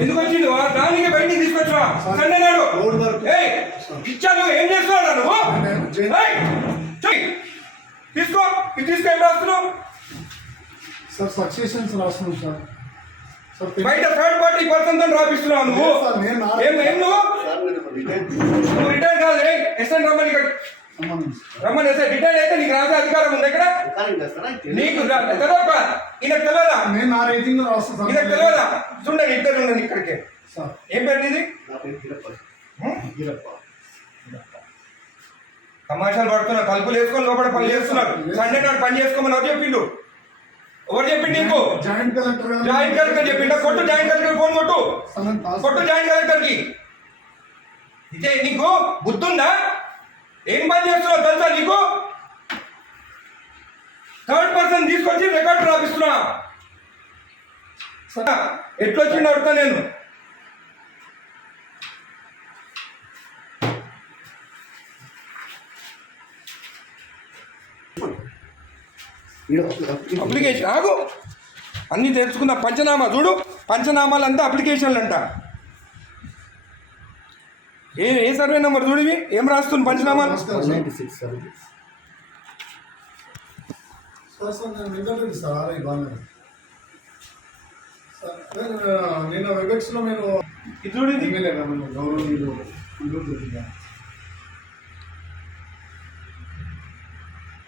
ఎందుకు వచ్చింది దానికి బయటికి తీసుకొచ్చా సండే నాడు ఇచ్చాను. ఏం చేస్తున్నావు నువ్వు? తీసుకో ఇది తీసుకో. ఏం రాస్తున్నావు సార్? సక్సెషన్స్ రాస్తున్నాం సార్. బయట థర్డ్ పార్టీ పర్సన్ తో రాపిస్తున్నావు నువ్వు. నువ్వు రిటైర్ కాదు. ఎస్ఎన్ రమ్మని రమ్మని ఎస్ఐ రిటైర్ అయితే నీకు రాసే అధికారం ఉంది ఇక్కడ. నీకు తెలియదా? ఈయనకు తెలియదా? ఈయనకు తెలియదా? చూడండి ఇద్దరు ఉండండి ఇక్కడికి. ఏం పేరు ఇది? తమాషాలు పడుతున్నా. తలుపులు వేసుకొని లోపల పని చేస్తున్నారు. సండే నాడు పని చేసుకోమని ఎవరు చెప్పిండు? ఎవరు చెప్పిండు నీకు? జాయింట్ కలెక్టర్ చెప్పిండా? కొట్టు జాయింట్ కలెక్టర్ ఫోన్ కొట్టు. కొట్టు జాయింట్ కలెక్టర్ కి. ఇదే నీకు బుద్ధుందా? ఏం పని చేస్తున్నావు తెలుసా నీకు? థర్డ్ పర్సన్ తీసుకొచ్చి రికార్డు రాపిస్తున్నా. ఎట్లొచ్చింది అడుగుతా నేను. అప్లికేషన్ ఆగు అన్నీ తెలుసుకున్న. పంచనామా చూడు. పంచనామాలంతా అప్లికేషన్లు అంట. ఏ సర్వే నెంబర్ చూడు. ఇవి ఏం రాస్తుంది పంచనామాలు? నేను వెబెక్స్ లో నేను ఇది చూడు. ఇది గౌరవనీయులు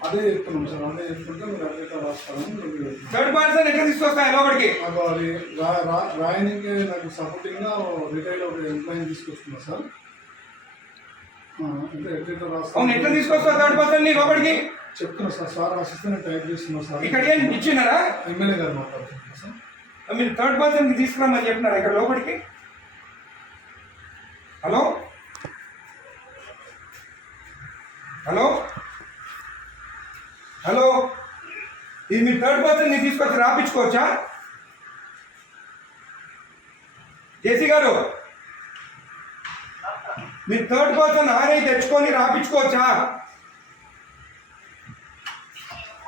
అదే చెప్తున్నాం సార్. అదే చెప్తుంటే మీరు అట్లా రాస్తాను. థర్డ్ పర్సన్ ఎట్లా తీసుకొస్తాయి లోపలికి? అది రాయనికి నాకు సపోర్టింగ్ గా రిటైల్ ఒక ఎంప్లాయీ తీసుకొస్తున్నా సార్. అవును ఎట్లా తీసుకొస్తావు థర్డ్ పర్సన్ ని లోపలికి? చెప్తున్నా సార్. సార్ రాసిస్తే టైప్ చేస్తున్నా సార్. ఇక్కడ ఏం ఇచ్చినారా? ఎమ్మెల్యే గారు మాట్లాడుతున్నా సార్. మీరు థర్డ్ పర్సన్ కి తీసుకురామని చెప్తున్నారా ఇక్కడ లోపలికి? హలో హలో హలో ఇది మీరు థర్డ్ పర్సన్ ని తీసుకొచ్చి రాపించుకోవచ్చా? జేసీ గారు మీరు థర్డ్ పర్సన్ ఆర్ఐ తెచ్చుకొని రాపించుకోవచ్చా?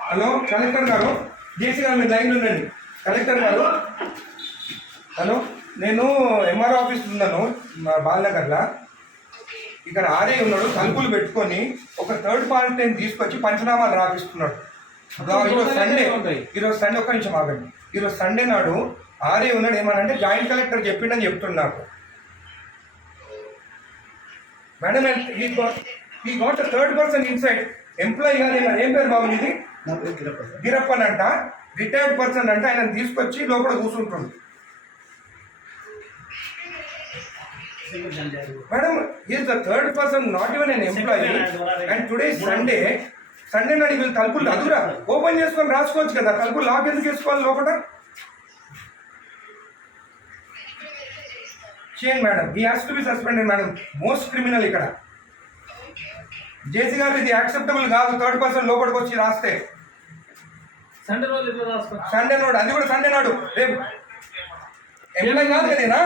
హలో కలెక్టర్ గారు, జేసీ గారు మీరు లైన్లో ఉండండి. కలెక్టర్ గారు హలో, నేను ఎంఆర్ఓ ఆఫీస్ ఉన్నాను మా బాలనగర్లో. ఇక్కడ ఆర్ఐ ఉన్నాడు. తలుపులు పెట్టుకొని ఒక థర్డ్ పార్టీని తీసుకొచ్చి పంచనామాలు రాపిస్తున్నాడు. ఈరోజు సండే ఒక్క నిమిషం ఆగండి. ఈరోజు సండే నాడు ఆర్ఐ ఉన్నాడు. ఏమనంటే జాయింట్ కలెక్టర్ చెప్పిండని చెప్తున్నాడు నాకు. మేడం ఈ got third person inside employee కానీ ఏం పేరు బాబు ఇది? గిరప్పన్ అంట. రిటైర్డ్ పర్సన్ అంటే ఆయన తీసుకొచ్చి లోపల కూర్చుంటుంది. Madam is the third person, not even n employee. And today Sunday నాడు వీళ్ళు తలుపులు అదురా ఓపెన్ చేసుకొని రాసుకోవచ్చు కదా. తలుపులు లాక్ ఎందుకు వేసుకోవాలి లోపల? చేయండి మేడం. ఈ has to be suspended madam. Most criminal ఇక్కడ. జేసీ గారు ఇది యాక్సెప్టబుల్ కాదు. థర్డ్ పర్సన్ లోపలికి వచ్చి రాస్తే సండే నాడు, అది కూడా సండే నాడు. రేపు ఎంప్లాయ్ కాదు కదేనా?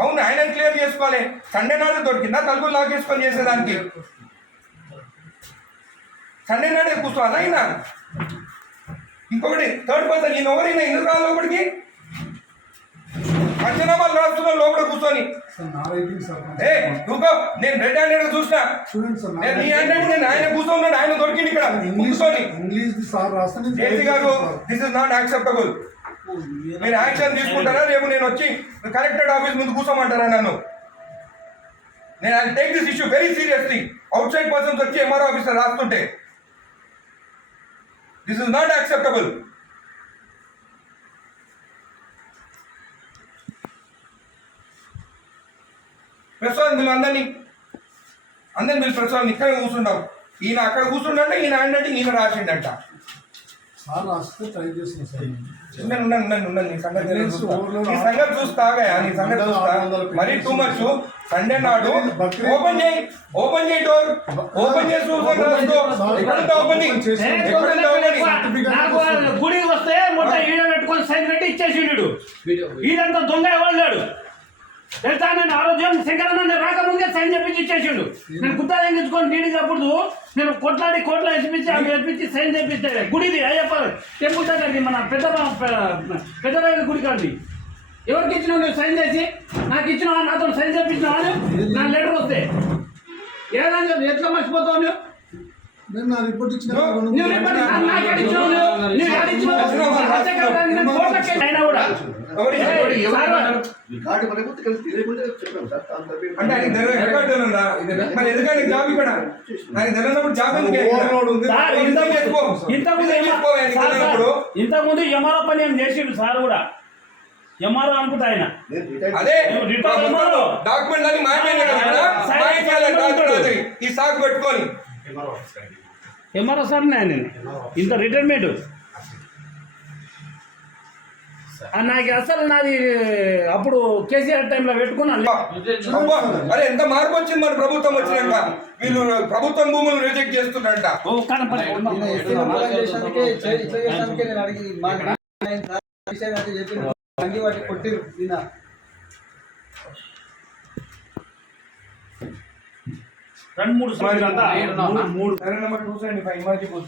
అవును ఆయన క్లియర్ చేసుకోవాలి. సండే నాడు దొరికిందా తలుపులు లాక్ చేసుకొని చేసేదానికి? సండే నాడే కూర్చోవాలా ఆయన? ఇంకొకటి థర్డ్ పర్సన్ ఈయన ఎవరైనా ఎందుకు రాలి లోపలికి? పంచనామాలు రాస్తున్నా లోపల కూర్చొని. నేను రెడ్ హ్యాండెడ్ చూసినా. నేను నీ హ్యాండెడ్ నేను ఆయన కూర్చోన్నాడు. ఆయన దొరికింది ఇక్కడ కూర్చొని. జేసీ గారు దిస్ ఇస్ నాట్ యాక్సెప్టబుల్. మీరు యాక్షన్ తీసుకుంటారా? రేపు నేను వచ్చి కలెక్టరేట్ ఆఫీస్ ముందు కూర్చోమంటారా నన్ను? నేను I take this issue very seriously. Outside persons వచ్చి ఎంఆర్ఓ ఆఫీసర్ రాస్తుంటే this is not acceptable. Prasad మీరు అందరినీ మీరు ప్రసాద్ ఇక్కడ కూర్చుంటాం. ఈయన అక్కడ కూర్చుంటే ఈయన హ్యాండ్ ఈయన రాసిండంట. ఉండండి. నీ సంగతి చూస్తాగా. నీ సంగతి చూస్తా. మరీ టూ మచ్. సండే నాడు ఓపెన్ చేయి డోర్. ఓపెన్ చేసి ఎక్కడుంటే ఓపెనింగ్ గుడికి వస్తే మొత్తం ఈడ పెట్టుకొని సైన్ పెట్టి ఇచ్చేసిండు. ఈడంతా దొంగ ఎవరు తెలుసా నేను ఆరోగ్యం శంకరన్న రాకముందే సైన్ చెప్పించి ఇచ్చేసిండు. నేను గుత్తా తెంగించుకొని నీడి అప్పుడు నేను కోట్ల వేసిపించి అవి వేపించి సైన్ చేపిస్తే గుడిది అయ్యప్ప టెంపుల్ దగ్గరది మన పెద్ద గుడి కాదు. ఎవరికి ఇచ్చినావు నువ్వు సైన్ చేసి? నాకు ఇచ్చినావా? నాతో సైన్ చేపించినావా? నా లెటర్ వస్తే ఏదైనా ఎట్లా మర్చిపోతావు నువ్వు? నేను నా రిపోర్ట్ ఇచ్చిన నువ్వు రిపోర్ట్ నాకు ఎడిచ్చినావు నువ్వు ఎడిచ్చినావు అయినా కూడా రికార్డు మనకు తెలియకుండా చెప్పాము సార్. అంటే ఆయన రికార్డు ఉందా? మరి ఎందుకంటే జాబ్ ఇక్కడ ఆయన తెలియనప్పుడు జాబ్ ఇంతకుముందు ఎంఆర్ఓ పని ఏం చేసిండు సార్ కూడా. ఎంఆర్ఓ అనుకుంటా ఆయన. అదే డాక్యుమెంట్ అని మాయమైంది ఈ సాకు పెట్టుకొని ఎంఆర్ఓ సార్ నేను ఇంత రిటైర్మెంట్ నాకు అసలు నాది అప్పుడు కేసీఆర్ టైంలో పెట్టుకున్నాను. అరే ఎంత మార్పు వచ్చింది మన ప్రభుత్వం వచ్చినాక. వీళ్ళు ప్రభుత్వం భూములు రిజెక్ట్ చేస్తున్నారంట. రెండు మూడు నెంబర్ 275 ఇమాజిపూర్